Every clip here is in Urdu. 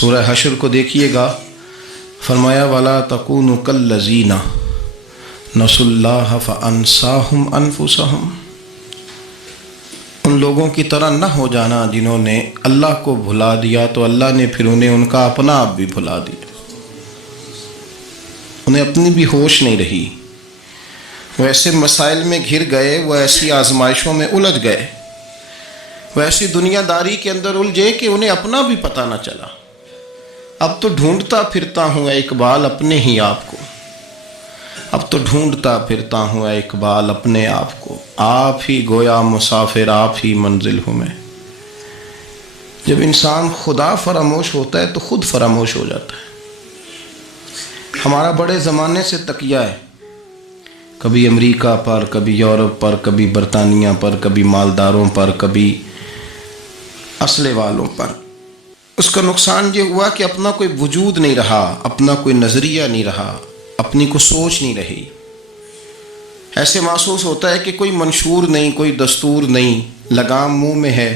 سورہ حشر کو دیکھیے گا، فرمایا وَلَا تَكُونُوا كَالَّذِينَ نَسُوا اللَّهَ فَأَنسَاهُمْ أَنفُسَهُمْ، ان لوگوں کی طرح نہ ہو جانا جنہوں نے اللہ کو بھلا دیا تو اللہ نے پھر انہیں ان کا اپنا آپ بھی بھلا دیا، انہیں اپنی بھی ہوش نہیں رہی، وہ ایسے مسائل میں گھر گئے، وہ ایسی آزمائشوں میں الجھ گئے، وہ ایسی دنیا داری کے اندر الجھے کہ انہیں اپنا بھی پتہ نہ چلا۔ اب تو ڈھونڈتا پھرتا ہوں اے اقبال اپنے ہی آپ کو، اب تو ڈھونڈتا پھرتا ہوں اے اقبال اپنے آپ کو، آپ ہی گویا مسافر آپ ہی منزل ہوں میں۔ جب انسان خدا فراموش ہوتا ہے تو خود فراموش ہو جاتا ہے۔ ہمارا بڑے زمانے سے تکیہ ہے، کبھی امریکہ پر، کبھی یورپ پر، کبھی برطانیہ پر، کبھی مالداروں پر، کبھی اسلحے والوں پر۔ اس کا نقصان یہ ہوا کہ اپنا کوئی وجود نہیں رہا، اپنا کوئی نظریہ نہیں رہا، اپنی کوئی سوچ نہیں رہی۔ ایسے محسوس ہوتا ہے کہ کوئی منشور نہیں، کوئی دستور نہیں، لگام منہ میں ہے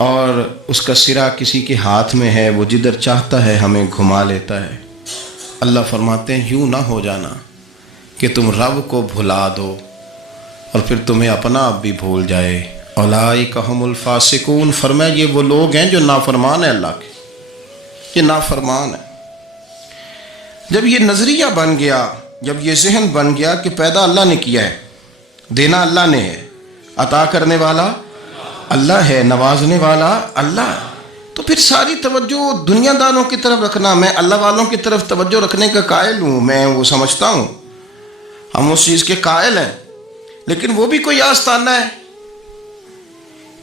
اور اس کا سرا کسی کے ہاتھ میں ہے، وہ جدھر چاہتا ہے ہمیں گھما لیتا ہے۔ اللہ فرماتے ہیں یوں نہ ہو جانا کہ تم رب کو بھلا دو اور پھر تمہیں اپنا آپ بھی بھول جائے۔ اولئک ھم الفاسقون، فرمایا یہ وہ لوگ ہیں جو نافرمان ہیں اللہ کے، یہ نافرمان ہیں۔ جب یہ نظریہ بن گیا، جب یہ ذہن بن گیا کہ پیدا اللہ نے کیا ہے، دینا اللہ نے ہے، عطا کرنے والا اللہ ہے، نوازنے والا اللہ، تو پھر ساری توجہ دنیا داروں کی طرف رکھنا، میں اللہ والوں کی طرف توجہ رکھنے کا قائل ہوں، میں وہ سمجھتا ہوں، ہم اس چیز کے قائل ہیں، لیکن وہ بھی کوئی آستانہ ہے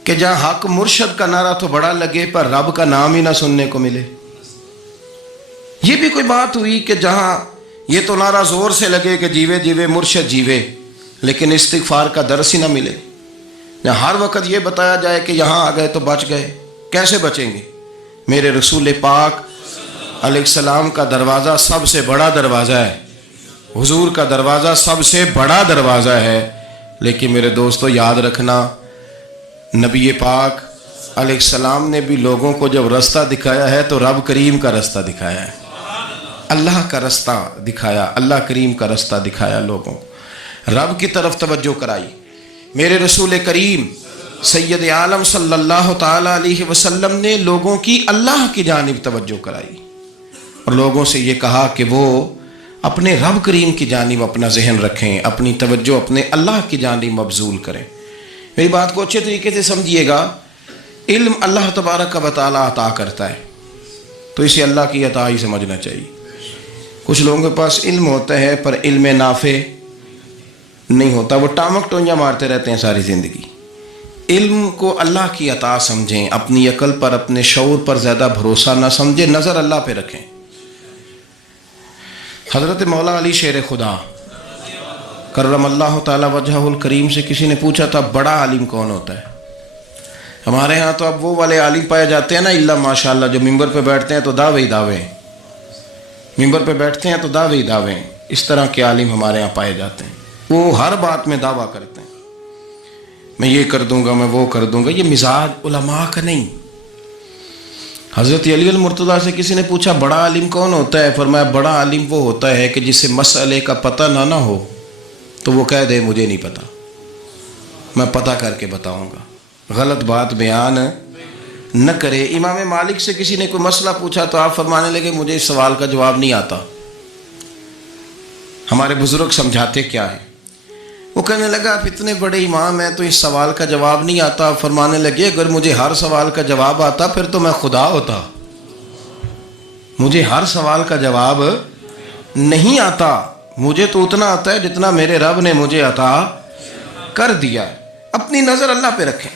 کہ جہاں حق مرشد کا نعرہ تو بڑا لگے پر رب کا نام ہی نہ سننے کو ملے۔ یہ بھی کوئی بات ہوئی کہ جہاں یہ تو نعرہ زور سے لگے کہ جیوے جیوے مرشد جیوے، لیکن استغفار کا درس ہی نہ ملے۔ جہاں ہر وقت یہ بتایا جائے کہ یہاں آ گئے تو بچ گئے، کیسے بچیں گے؟ میرے رسول پاک علیہ السلام کا دروازہ سب سے بڑا دروازہ ہے، حضور کا دروازہ سب سے بڑا دروازہ ہے، لیکن میرے دوستو یاد رکھنا، نبی پاک علیہ السلام نے بھی لوگوں کو جب رستہ دکھایا ہے تو رب کریم کا رستہ دکھایا ہے، اللہ کا رستہ دکھایا، اللہ کریم کا رستہ دکھایا، لوگوں رب کی طرف توجہ کرائی۔ میرے رسول کریم سید عالم صلی اللہ تعالی علیہ وسلم نے لوگوں کی اللہ کی جانب توجہ کرائی اور لوگوں سے یہ کہا کہ وہ اپنے رب کریم کی جانب اپنا ذہن رکھیں، اپنی توجہ اپنے اللہ کی جانب مبذول کریں۔ میری بات کو اچھے طریقے سے سمجھیے گا، علم اللہ تبارک و تعالی عطا کرتا ہے تو اسے اللہ کی عطا ہی سمجھنا چاہیے۔ کچھ لوگوں کے پاس علم ہوتا ہے پر علم نافع نہیں ہوتا، وہ ٹامک ٹونجا مارتے رہتے ہیں ساری زندگی۔ علم کو اللہ کی عطا سمجھیں، اپنی عقل پر، اپنے شعور پر زیادہ بھروسہ نہ سمجھیں، نظر اللہ پہ رکھیں۔ حضرت مولا علی شیر خدا کرم اللہ تعالی وجہہ الکریم سے کسی نے پوچھا تھا بڑا عالم کون ہوتا ہے؟ ہمارے ہاں تو اب وہ والے عالم پائے جاتے ہیں نا، اللہ ماشاءاللہ، جو ممبر پہ بیٹھتے ہیں تو دعوے ہی دعوے، ممبر پہ بیٹھتے ہیں تو دعوے ہی دعوے، اس طرح کے عالم ہمارے ہاں پائے جاتے ہیں، وہ ہر بات میں دعویٰ کرتے ہیں، میں یہ کر دوں گا، میں وہ کر دوں گا۔ یہ مزاج علماء کا نہیں۔ حضرت علی المرتضیٰ سے کسی نے پوچھا بڑا عالم کون ہوتا ہے؟ فرمایا بڑا عالم وہ ہوتا ہے کہ جسے مسئلے کا پتہ نہ ہو تو وہ کہہ دے مجھے نہیں پتہ، میں پتہ کر کے بتاؤں گا، غلط بات بیان نہ کرے۔ امام مالک سے کسی نے کوئی مسئلہ پوچھا تو آپ فرمانے لگے مجھے اس سوال کا جواب نہیں آتا، ہمارے بزرگ سمجھاتے کیا ہے؟ وہ کہنے لگا آپ اتنے بڑے امام ہیں تو اس سوال کا جواب نہیں آتا۔ فرمانے لگے اگر مجھے ہر سوال کا جواب آتا پھر تو میں خدا ہوتا، مجھے ہر سوال کا جواب نہیں آتا، مجھے تو اتنا آتا ہے جتنا میرے رب نے مجھے عطا کر دیا۔ اپنی نظر اللہ پہ رکھیں،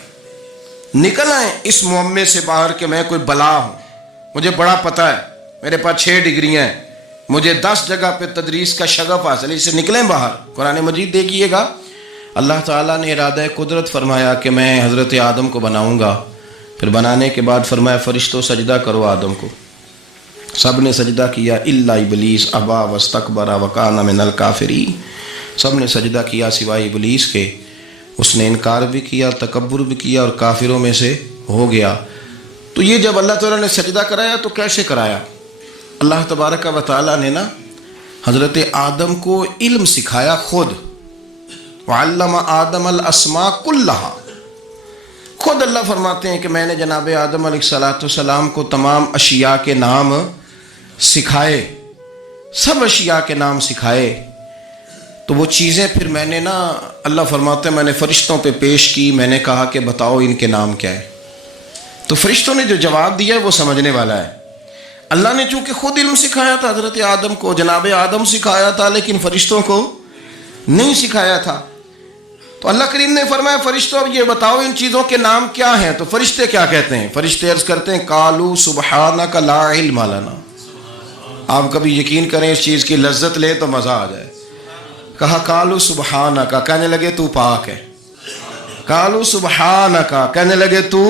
نکل آئیں اس معمے سے باہر کہ میں کوئی بلا ہوں، مجھے بڑا پتہ ہے، میرے پاس 6 ڈگریاں ہیں، مجھے 10 جگہ پہ تدریس کا شغف حاصل ہے، اس سے نکلیں باہر۔ قرآن مجید دیکھیے گا، اللہ تعالیٰ نے ارادہ قدرت فرمایا کہ میں حضرت آدم کو بناؤں گا، پھر بنانے کے بعد فرمایا فرشتوں سجدہ کرو آدم کو، سب نے سجدہ کیا الا ابلیس ابا واستکبر وکان من الکافرین، سب نے سجدہ کیا سوائے ابلیس کے، اس نے انکار بھی کیا، تکبر بھی کیا اور کافروں میں سے ہو گیا۔ تو یہ جب اللہ تعالیٰ نے سجدہ کرایا تو کیسے کرایا؟ اللہ تبارک و تعالیٰ نے نا حضرت آدم کو علم سکھایا خود. وعلم آدم الاسماء کلہا. خود اللہ فرماتے ہیں کہ میں نے جناب آدم علیہ السلام کو تمام اشیاء کے نام سکھائے، سب اشیاء کے نام سکھائے. تو وہ چیزیں پھر میں نے نا، اللہ فرماتے ہیں میں نے فرشتوں پہ پیش کی. میں نے کہا کہ بتاؤ ان کے نام کیا ہے. تو فرشتوں نے جو جواب دیا ہے وہ سمجھنے والا ہے. اللہ نے چونکہ خود علم سکھایا تھا حضرت آدم کو، جناب آدم سکھایا تھا، لیکن فرشتوں کو نہیں سکھایا تھا. تو اللہ کریم نے فرمایا فرشتوں یہ بتاؤ ان چیزوں کے نام کیا ہیں. تو فرشتے کیا کہتے ہیں؟ فرشتے عرض کرتے ہیں قالوا سبحانک لا علم لنا. آپ کبھی یقین کریں اس چیز کی لذت لے تو مزہ آ جائے. کہا قالوا سبحانک، کہنے لگے تو پاک ہے. قالوا سبحانک، کہنے لگے تو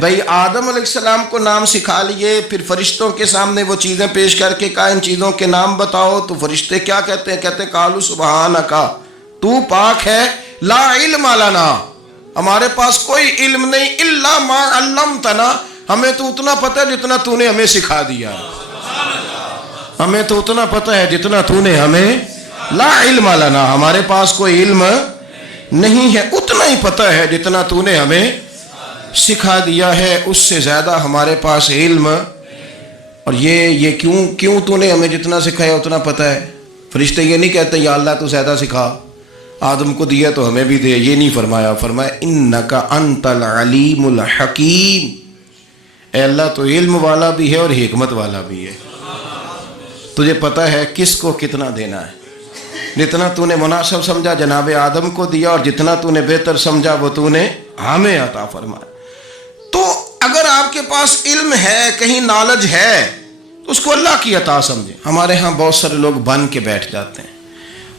بھئی آدم علیہ السلام کو نام سکھا لیے، پھر فرشتوں کے سامنے وہ چیزیں پیش کر کے کہا ان چیزوں کے نام بتاؤ. تو فرشتے کیا کہتے ہیں؟ کہتے ہیں قالوا سبحانک، تو پاک ہے، لا علم لنا، ہمارے پاس کوئی علم نہیں، الا ما علمتنا، ہمیں تو اتنا پتہ ہے جتنا تو نے ہمیں سکھا دیا. ہمیں تو اتنا پتہ ہے جتنا تو نے ہمیں، لا علم لنا، ہمارے پاس کوئی علم نہیں ہے، اتنا ہی پتہ ہے جتنا تو نے ہمیں سکھا دیا ہے، اس سے زیادہ ہمارے پاس علم. اور یہ کیوں تو نے ہمیں جتنا سکھایا اتنا پتہ ہے. فرشتے یہ نہیں کہتے یا اللہ تو زیادہ سکھا، آدم کو دیا تو ہمیں بھی دے. یہ نہیں فرمایا، فرمایا انک انت العلیم الحکیم. اے اللہ تو علم والا بھی ہے اور حکمت والا بھی ہے. تجھے پتہ ہے کس کو کتنا دینا ہے. جتنا تو نے مناسب سمجھا جناب آدم کو دیا، اور جتنا تو نے بہتر سمجھا وہ تو نے ہمیں عطا فرمایا. تو اگر آپ کے پاس علم ہے، کہیں نالج ہے، تو اس کو اللہ کی عطا سمجھیں. ہمارے ہاں بہت سارے لوگ بن کے بیٹھ جاتے ہیں.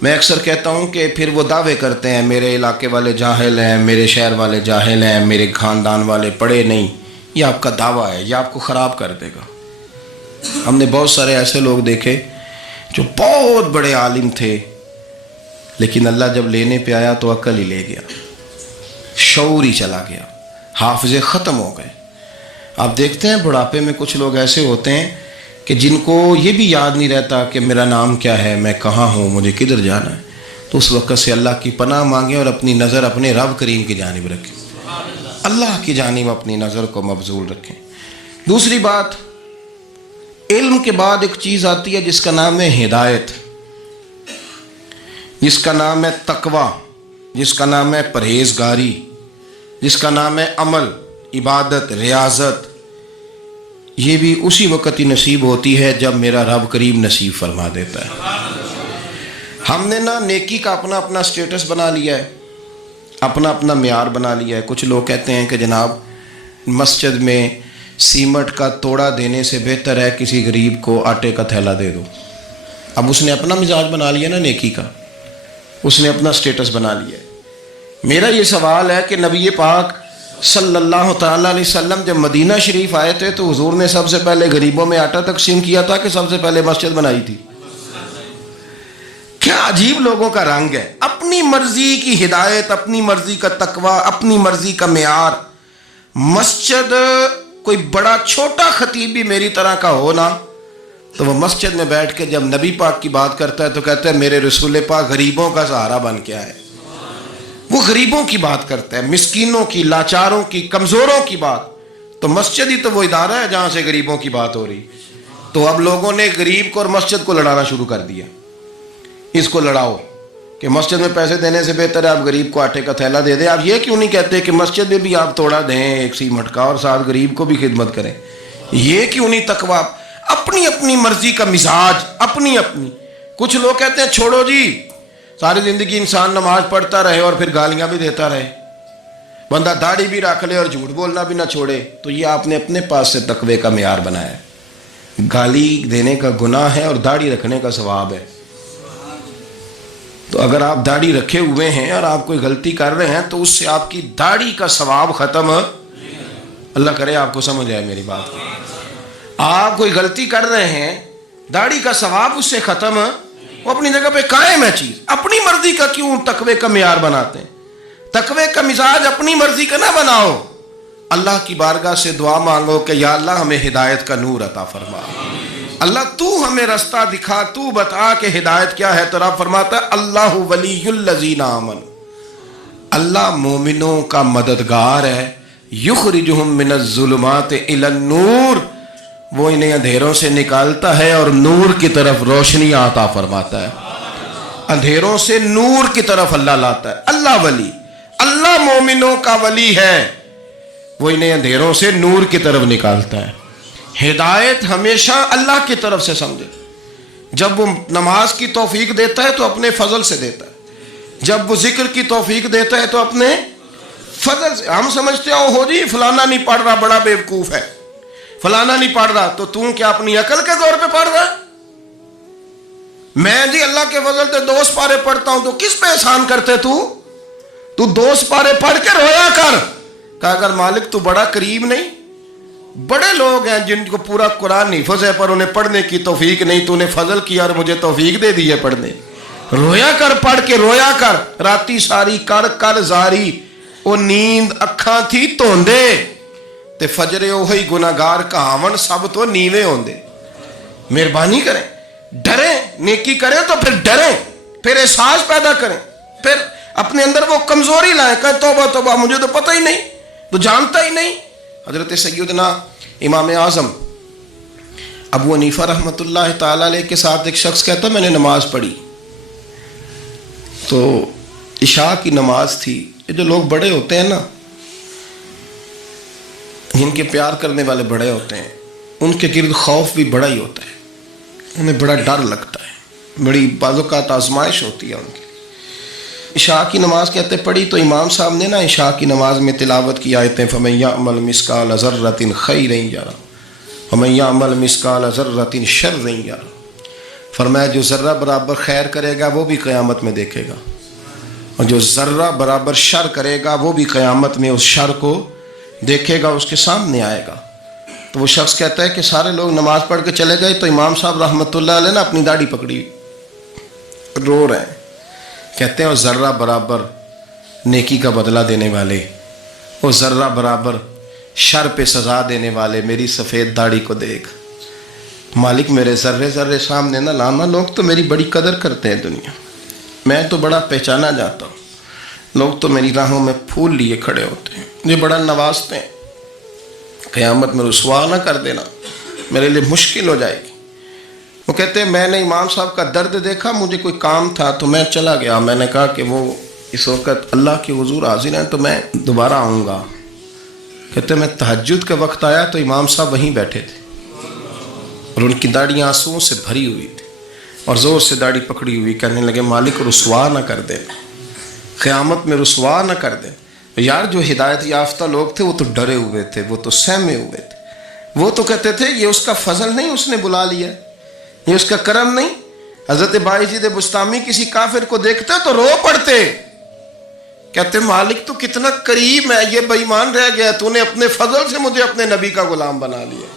میں اکثر کہتا ہوں کہ پھر وہ دعوے کرتے ہیں میرے علاقے والے جاہل ہیں، میرے شہر والے جاہل ہیں، میرے خاندان والے پڑھے نہیں. یہ آپ کا دعویٰ ہے، یہ آپ کو خراب کر دے گا. ہم نے بہت سارے ایسے لوگ دیکھے جو بہت بڑے عالم تھے، لیکن اللہ جب لینے پہ آیا تو عقل ہی لے گیا، شعور ہی چلا گیا، حافظے ختم ہو گئے. آپ دیکھتے ہیں بڑھاپے میں کچھ لوگ ایسے ہوتے ہیں کہ جن کو یہ بھی یاد نہیں رہتا کہ میرا نام کیا ہے، میں کہاں ہوں، مجھے کدھر جانا ہے. تو اس وقت سے اللہ کی پناہ مانگیں اور اپنی نظر اپنے رب کریم کی جانب رکھیں. اللہ کی جانب اپنی نظر کو مبذول رکھیں. دوسری بات، علم کے بعد ایک چیز آتی ہے جس کا نام ہے ہدایت، جس کا نام ہے تقوی، جس کا نام ہے پرہیزگاری، جس کا نام ہے عمل، عبادت، ریاضت. یہ بھی اسی وقت ہی نصیب ہوتی ہے جب میرا رب کریم نصیب فرما دیتا ہے. ہم نے نا نیکی کا اپنا اپنا سٹیٹس بنا لیا ہے، اپنا اپنا معیار بنا لیا ہے. کچھ لوگ کہتے ہیں کہ جناب مسجد میں سیمنٹ کا توڑا دینے سے بہتر ہے کسی غریب کو آٹے کا تھیلا دے دو. اب اس نے اپنا مزاج بنا لیا نا نیکی کا، اس نے اپنا سٹیٹس بنا لیا ہے. میرا یہ سوال ہے کہ نبی پاک صلی اللہ تعالیٰ علیہ وسلم جب مدینہ شریف آئے تھے تو حضور نے سب سے پہلے غریبوں میں آٹا تقسیم کیا تھا کہ سب سے پہلے مسجد بنائی تھی؟ کیا عجیب لوگوں کا رنگ ہے. اپنی مرضی کی ہدایت، اپنی مرضی کا تقوی، اپنی مرضی کا معیار. مسجد کوئی بڑا چھوٹا خطیب بھی میری طرح کا ہونا تو وہ مسجد میں بیٹھ کے جب نبی پاک کی بات کرتا ہے تو کہتا ہے میرے رسول پاک غریبوں کا سہارا بن کے آئے. وہ غریبوں کی بات کرتا ہے، مسکینوں کی، لاچاروں کی، کمزوروں کی بات. تو مسجد ہی تو وہ ادارہ ہے جہاں سے غریبوں کی بات ہو رہی. تو اب لوگوں نے غریب کو اور مسجد کو لڑانا شروع کر دیا. اس کو لڑاؤ کہ مسجد میں پیسے دینے سے بہتر ہے آپ غریب کو آٹے کا تھیلا دے دیں. آپ یہ کیوں نہیں کہتے کہ مسجد میں بھی آپ توڑا دیں ایک سیمنٹ کا اور ساتھ غریب کو بھی خدمت کریں؟ یہ کیوں نہیں تقویٰ؟ اپنی اپنی مرضی کا مزاج، اپنی اپنی. کچھ لوگ کہتے ہیں چھوڑو جی، ساری زندگی انسان نماز پڑھتا رہے اور پھر گالیاں بھی دیتا رہے، بندہ داڑھی بھی رکھ لے اور جھوٹ بولنا بھی نہ چھوڑے. تو یہ آپ نے اپنے پاس سے تقوی کا معیار بنایا ہے. گالی دینے کا گناہ ہے اور داڑھی رکھنے کا ثواب ہے. تو اگر آپ داڑھی رکھے ہوئے ہیں اور آپ کوئی غلطی کر رہے ہیں تو اس سے آپ کی داڑھی کا ثواب ختم. اللہ کرے آپ کو سمجھ آئے میری بات. آپ کوئی غلطی کر رہے ہیں، داڑھی کا ثواب اس سے ختم، وہ اپنی جگہ پہ قائم ہے چیز. اپنی مرضی کا کیوں تقوی کا معیار بناتے ہیں؟ تقوی کا مزاج اپنی مرضی کا نہ بناؤ. اللہ کی بارگاہ سے دعا مانگو کہ یا اللہ ہمیں ہدایت کا نور عطا فرما، اللہ تو ہمیں رستہ دکھا، تو بتا کہ ہدایت کیا ہے۔ تو رب فرماتا ہے اللہ ولی الذین آمنوا، اللہ مومنوں کا مددگار ہے، یخرجہم من الظلمات الی النور، وہ انہیں اندھیروں سے نکالتا ہے اور نور کی طرف روشنی عطا فرماتا ہے، اندھیروں سے نور کی طرف اللہ لاتا ہے۔ اللہ ولی، اللہ مومنوں کا ولی ہے، وہ انہیں اندھیروں سے نور کی طرف نکالتا ہے۔ ہدایت ہمیشہ اللہ کی طرف سے سمجھے، جب وہ نماز کی توفیق دیتا ہے تو اپنے فضل سے دیتا ہے، جب وہ ذکر کی توفیق دیتا ہے تو اپنے فضل سے۔ ہم سمجھتے ہیں ہو جی فلانا نہیں پڑھ رہا بڑا بیوقوف ہے، فلانا نہیں پڑھ رہا، تو تم کیا اپنی عقل کے زور پہ پڑھ رہا ہے؟ میں جی اللہ کے فضل سے 2 پارے پڑھتا ہوں، تو کس پہ احسان کرتے تو 2 پارے پڑھ کے رویا کر، کہا اگر مالک تو بڑا قریب نہیں، بڑے لوگ ہیں جن کو پورا قرآن حفظ ہے پر انہیں پڑھنے کی توفیق نہیں، تو انہیں فضل کیا اور مجھے توفیق دے دی ہے پڑھنے، رویا کر، پڑھ کے رویا کر، راتی ساری کر کر زاری، وہ نیند اکھاں تھی توندے تے فجرے وہی گناہگار کہاون سب تو نیوے ہوندے۔ مہربانی کریں، ڈریں، نیکی کریں تو پھر ڈریں، پھر احساس پیدا کریں، پھر اپنے اندر وہ کمزوری لائیں کہ توبہ توبہ مجھے تو پتہ ہی نہیں، تو جانتا ہی نہیں۔ حضرت سیدنا امام اعظم ابو حنیفہ رحمۃ اللہ تعالی علیہ کے ساتھ ایک شخص کہتا میں نے نماز پڑھی، تو عشاء کی نماز تھی۔ یہ جو لوگ بڑے ہوتے ہیں نا، جن کے پیار کرنے والے بڑے ہوتے ہیں، ان کے گرد خوف بھی بڑا ہی ہوتا ہے، انہیں بڑا ڈر لگتا ہے، بڑی بعض اوقات آزمائش ہوتی ہے ان کی۔ عشاء کی نماز کہتے پڑھی تو امام صاحب نے نا عشاء کی نماز میں تلاوت کی آیتیں فَمَن يَعْمَلْ مِثْقَالَ ذَرَّةٍ خَيْرًا يَرَهُ وَمَن يَعْمَلْ مِثْقَالَ ذَرَّةٍ شَرًّا يَرَهُ، فرمایا جو ذرہ برابر خیر کرے گا وہ بھی قیامت میں دیکھے گا، اور جو ذرہ برابر شر کرے گا وہ بھی قیامت میں اس شر کو دیکھے گا، اس کے سامنے آئے گا۔ تو وہ شخص کہتا ہے کہ سارے لوگ نماز پڑھ کے چلے گئے، تو امام صاحب رحمۃ اللہ علیہ نے اپنی داڑھی پکڑی، رو رہے ہیں، کہتے ہیں وہ ذرہ برابر نیکی کا بدلہ دینے والے، وہ ذرہ برابر شر پہ سزا دینے والے، میری سفید داڑھی کو دیکھ مالک، میرے ذرے ذرے سامنے نہ لانا، لوگ تو میری بڑی قدر کرتے ہیں دنیا، میں تو بڑا پہچانا جاتا ہوں، لوگ تو میری راہوں میں پھول لیے کھڑے ہوتے ہیں، مجھے بڑا نوازتے ہیں، قیامت میں رسوا نہ کر دینا، میرے لیے مشکل ہو جائے گی۔ وہ کہتے ہیں میں نے امام صاحب کا درد دیکھا، مجھے کوئی کام تھا تو میں چلا گیا، میں نے کہا کہ وہ اس وقت اللہ کے حضور حاضر ہیں تو میں دوبارہ آؤں گا۔ کہتے ہیں میں تہجد کے وقت آیا تو امام صاحب وہیں بیٹھے تھے اور ان کی داڑھی آنسوؤں سے بھری ہوئی تھی اور زور سے داڑھی پکڑی ہوئی، کہنے لگے مالک رسوا نہ کر دے، قیامت میں رسوا نہ کر دے۔ یار جو ہدایت یافتہ لوگ تھے وہ تو ڈرے ہوئے تھے، وہ تو سہمے ہوئے تھے، وہ تو کہتے تھے یہ اس کا فضل نہیں، اس نے بلا لیا، یہ اس کا کرم نہیں۔ حضرت باعزید بستامی کسی کافر کو دیکھتے تو رو پڑتے، کہتے مالک تو کتنا قریب ہے، یہ بے ایمان رہ گیا، تو نے اپنے فضل سے مجھے اپنے نبی کا غلام بنا لیا،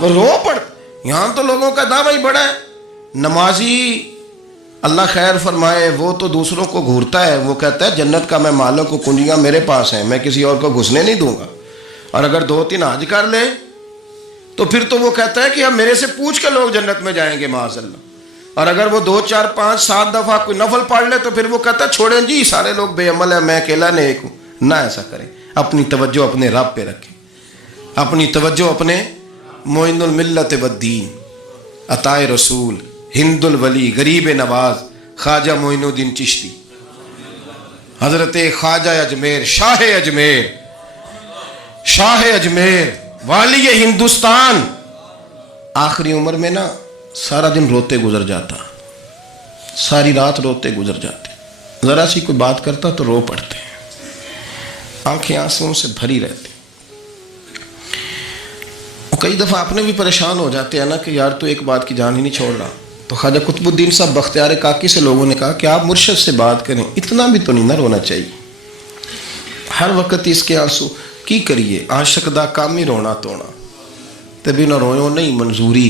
وہ رو پڑتے۔ یہاں تو لوگوں کا دعویٰ ہی بڑا ہے، نمازی اللہ خیر فرمائے وہ تو دوسروں کو گھورتا ہے، وہ کہتا ہے جنت کا میں مالک کو کنجیاں میرے پاس ہیں، میں کسی اور کو گھسنے نہیں دوں گا، اور اگر 2-3 حج کر لے تو پھر تو وہ کہتا ہے کہ اب میرے سے پوچھ کے لوگ جنت میں جائیں گے معاذ اللہ، اور اگر وہ 2 4 5 7 دفعہ کوئی نفل پڑھ لے تو پھر وہ کہتا ہے چھوڑیں جی سارے لوگ بے عمل ہیں، میں اکیلا نیک ہوں۔ نہ ایسا کریں، اپنی توجہ اپنے رب پہ رکھیں، اپنی توجہ اپنے معین الملت والدین، عطائے رسول، ہند الولی، غریب نواز، خواجہ معین الدین چشتی، حضرت خواجہ اجمیر، شاہ اجمیر، شاہ اجمیر، والی ہندوستان، آخری عمر میں نا سارا دن روتے گزر جاتا، ساری رات روتے گزر جاتے، ذرا سی کوئی بات کرتا تو رو پڑتے، آنکھیں آنسوؤں سے بھری رہتی۔ کئی دفعہ آپ نے بھی پریشان ہو جاتے ہیں نا کہ یار تو ایک بات کی جان ہی نہیں چھوڑ رہا، تو خواجہ قطب الدین صاحب بختیار کاکی سے لوگوں نے کہا کہ آپ مرشد سے بات کریں، اتنا بھی تو نہیں نہ رونا چاہیے، ہر وقت اس کے آنسو کی کریے، عاشق دا کام ہی رونا تونا تے بھی نہ رویو نہیں منظوری،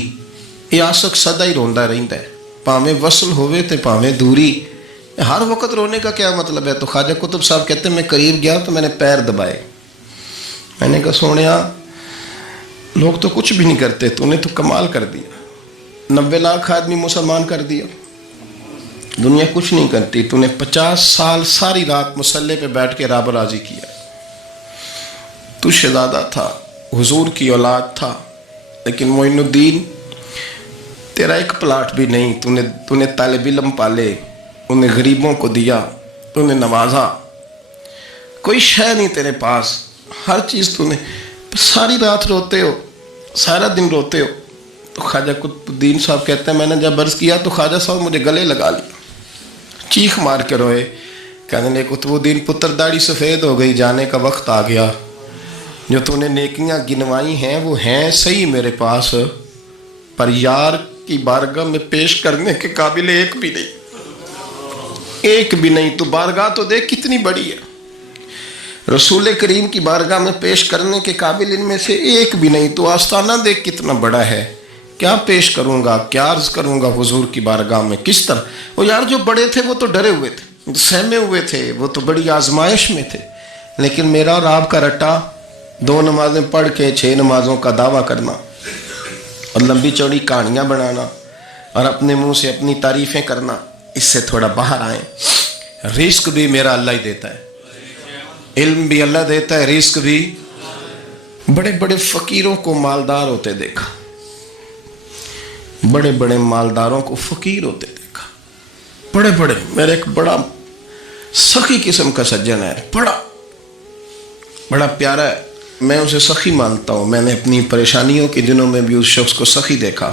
یہ عاشق سدا ہی روندا رہندا ہے، پاویں وصل ہوئے تے پاویں دوری، ہر وقت رونے کا کیا مطلب ہے؟ تو خواجہ قطب صاحب کہتے ہیں میں قریب گیا تو میں نے پیر دبائے، میں نے کہا سونیا لوگ تو کچھ بھی نہیں کرتے، تو نے تو کمال کر دیا، 90 لاکھ آدمی مسلمان کر دیا، دنیا کچھ نہیں کرتی، تو نے 50 سال ساری رات مصلے پہ بیٹھ کے رب راضی کیا۔ تو شہزادہ تھا، حضور کی اولاد تھا، لیکن معین الدین تیرا ایک پلاٹ بھی نہیں، تو نے طالب علم پالے، انہیں غریبوں کو دیا، انہیں نوازا، کوئی شے نہیں تیرے پاس، ہر چیز تو نے، ساری رات روتے ہو، سارا دن روتے ہو۔ تو خواجہ قطب الدین صاحب کہتے ہیں میں نے جب عرض کیا تو خواجہ صاحب مجھے گلے لگا لیا، چیخ مار کے روئے، کہنے لگے قطب الدین پتر داڑھی سفید ہو گئی، جانے کا وقت آ گیا، جو تو نے نیکیاں گنوائی ہیں وہ ہیں صحیح میرے پاس، پر یار کی بارگاہ میں پیش کرنے کے قابل ایک بھی نہیں، ایک بھی نہیں۔ تو بارگاہ تو دیکھ کتنی بڑی ہے، رسول کریم کی بارگاہ میں پیش کرنے کے قابل ان میں سے ایک بھی نہیں، تو آستانہ دیکھ کتنا بڑا ہے، کیا پیش کروں گا، کیا عرض کروں گا حضور کی بارگاہ میں، کس طرح۔ وہ یار جو بڑے تھے وہ تو ڈرے ہوئے تھے، سہمے ہوئے تھے، وہ تو بڑی آزمائش میں تھے، لیکن میرا اور آپ کا رٹا 2 نمازیں پڑھ کے 6 نمازوں کا دعویٰ کرنا اور لمبی چوڑی کہانیاں بنانا اور اپنے منہ سے اپنی تعریفیں کرنا، اس سے تھوڑا باہر آئیں۔ رزق بھی میرا اللہ ہی دیتا ہے، علم بھی اللہ دیتا ہے، رزق بھی۔ بڑے بڑے فقیروں کو مالدار ہوتے دیکھا، بڑے بڑے مالداروں کو فقیر ہوتے دیکھا، بڑے بڑے۔ میرے ایک بڑا سخی قسم کا سجن ہے، بڑا پیارا ہے، میں اسے سخی مانتا ہوں، میں نے اپنی پریشانیوں کے دنوں میں بھی اس شخص کو سخی دیکھا۔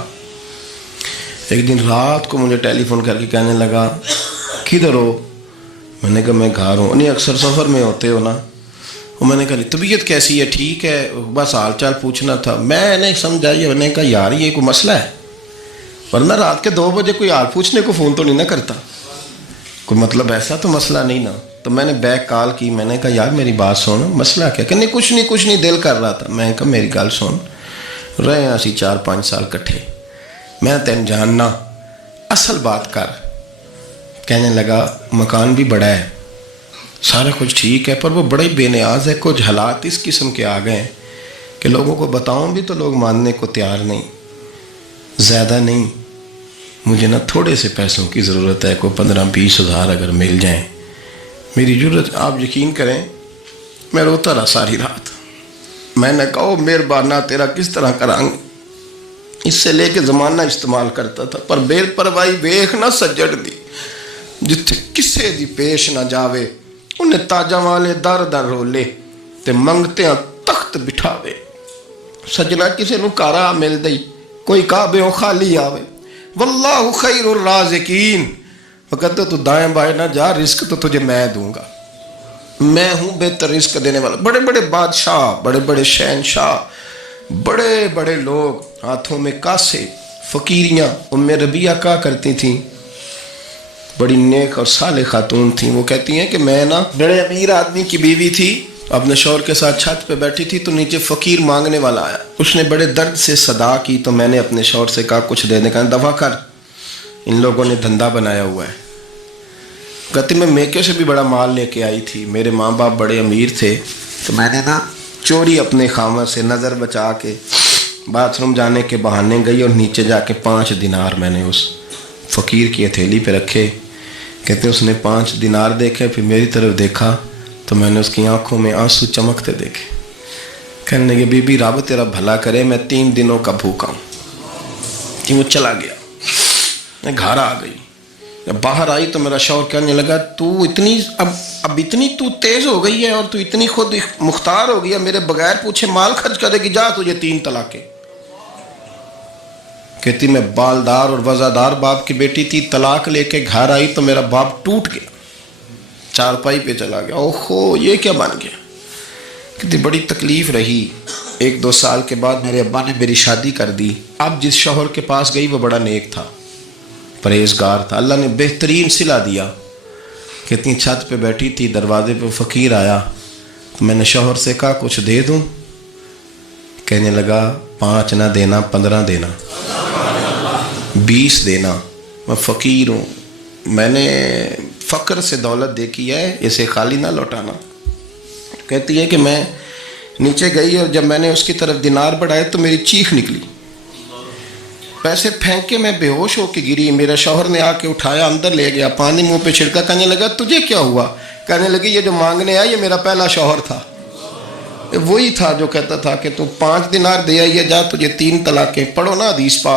ایک دن رات کو مجھے ٹیلی فون کر کے کہنے لگا کدھر ہو؟ میں نے کہا میں گھر ہوں۔ نہیں اکثر سفر میں ہوتے ہو نا؟ اور میں نے کہا طبیعت کیسی ہے؟ ٹھیک ہے، بس حال چال پوچھنا تھا۔ میں نے سمجھا، میں نے کہا یار یہ کوئی مسئلہ ہے، ورنہ رات کے 2 بجے کوئی حال پوچھنے کو فون تو نہیں نہ کرتا، کوئی مطلب ایسا تو مسئلہ نہیں نا۔ تو میں نے بیک کال کی، میں نے کہا یار میری بات سن، مسئلہ کیا؟ کہ نہیں کچھ نہیں دل کر رہا تھا۔ میں نے کہا میری گل سن، رہے ہیں اسی 4-5 سال کٹھے، میں تین جاننا، اصل بات کر۔ کہنے لگا مکان بھی بڑا ہے، سارا کچھ ٹھیک ہے، پر وہ بڑا ہی بے نیاز ہے، کچھ حالات اس قسم کے آ گئے ہیں کہ لوگوں کو بتاؤں بھی تو لوگ ماننے کو تیار نہیں، زیادہ نہیں، مجھے نا تھوڑے سے پیسوں کی ضرورت ہے، کوئی 15-20 ہزار اگر مل جائیں میری ضرورت۔ آپ یقین کریں میں روتا رہا ساری رات۔ میں نے کہا مہربانہ تیرا کس طرح کرانگ، اس سے لے کے زمانہ استعمال کرتا تھا، پر بے پرواہی ویخ نہ سجڑ دی، جتھے کسے دی پیش نہ جاوے، انہیں تاجاں والے در در رولے تے منگتے ہیں تخت بٹھاوے۔ سجنا کسے نو کارا مل دئی، کوئی کعبے خالی آوے، واللہ خیر الرازقین، وقت تو دائیں بائیں نہ جا، رزق تو تجھے میں دوں گا، میں ہوں بہتر رزق دینے والا۔ بڑے بڑے بادشاہ، بڑے بڑے شہنشاہ، بڑے بڑے لوگ، ہاتھوں میں کاسے، فقیریاں۔ ام ربیہ کہا کرتی تھیں، بڑی نیک اور صالح خاتون تھیں، وہ کہتی ہیں کہ میں نا بڑے امیر آدمی کی بیوی تھی، اپنے شوہر کے ساتھ چھت پہ بیٹھی تھی تو نیچے فقیر مانگنے والا آیا، اس نے بڑے درد سے صدا کی تو میں نے اپنے شوہر سے کہا کچھ دے دے، کہا دفع کر، ان لوگوں نے دھندا بنایا ہوا ہے۔ کہتی میں میکے سے بھی بڑا مال لے کے آئی تھی، میرے ماں باپ بڑے امیر تھے، تو میں نے نا چوری اپنے خامر سے نظر بچا کے باتھ روم جانے کے بہانے گئی اور نیچے جا کے 5 دینار میں نے اس فقیر کی ہتھیلی پہ رکھے۔ کہتے اس نے 5 دینار دیکھے، پھر میری طرف دیکھا تو میں نے اس کی آنکھوں میں آنسو چمکتے دیکھے۔ کہنے لگے بی بی رب تیرا بھلا کرے، میں 3 دنوں کا بھوکا ہوں۔ کہ وہ چلا گیا، میں گھر آ گئی، جب باہر آئی تو میرا شوہر کہنے لگا تو اتنی اب اتنی تو تیز ہو گئی ہے اور تو اتنی خود مختار ہو گئی ہے، میرے بغیر پوچھے مال خرچ کرے گی، جا تجھے 3 طلاقیں۔ کہتی میں بالدار اور وزادار باپ کی بیٹی تھی، طلاق لے کے گھر آئی تو میرا باپ ٹوٹ گیا، چارپائی پہ چلا گیا، اوہو یہ کیا بن گیا۔ کہتی بڑی تکلیف رہی، 1-2 سال کے بعد میرے ابا نے میری شادی کر دی۔ اب جس شوہر کے پاس گئی وہ بڑا نیک تھا، پرہیزگار تھا، اللہ نے بہترین صلہ دیا۔ کتنی چھت پہ بیٹھی تھی، دروازے پہ فقیر آیا تو میں نے شوہر سے کہا کچھ دے دوں؟ کہنے لگا 5 نہ دینا، 15 دینا، 20 دینا، میں فقیر ہوں، میں نے فقر سے دولت دیکھی ہے، اسے خالی نہ لوٹانا۔ کہتی ہے کہ میں نیچے گئی اور جب میں نے اس کی طرف دینار بڑھائے تو میری چیخ نکلی، پیسے پھینک کے میں بے ہوش ہو کے گری۔ میرا شوہر نے آ کے اٹھایا، اندر لے گیا، پانی منہ پہ چھڑکا، کہنے لگا تجھے کیا ہوا؟ کہنے لگی یہ جو مانگنے آیا یہ میرا پہلا شوہر تھا، وہی تھا جو کہتا تھا کہ تو 5 دینار دے آئیے جا، تجھے 3 طلاقیں۔ پڑھو نا حدیث پاک۔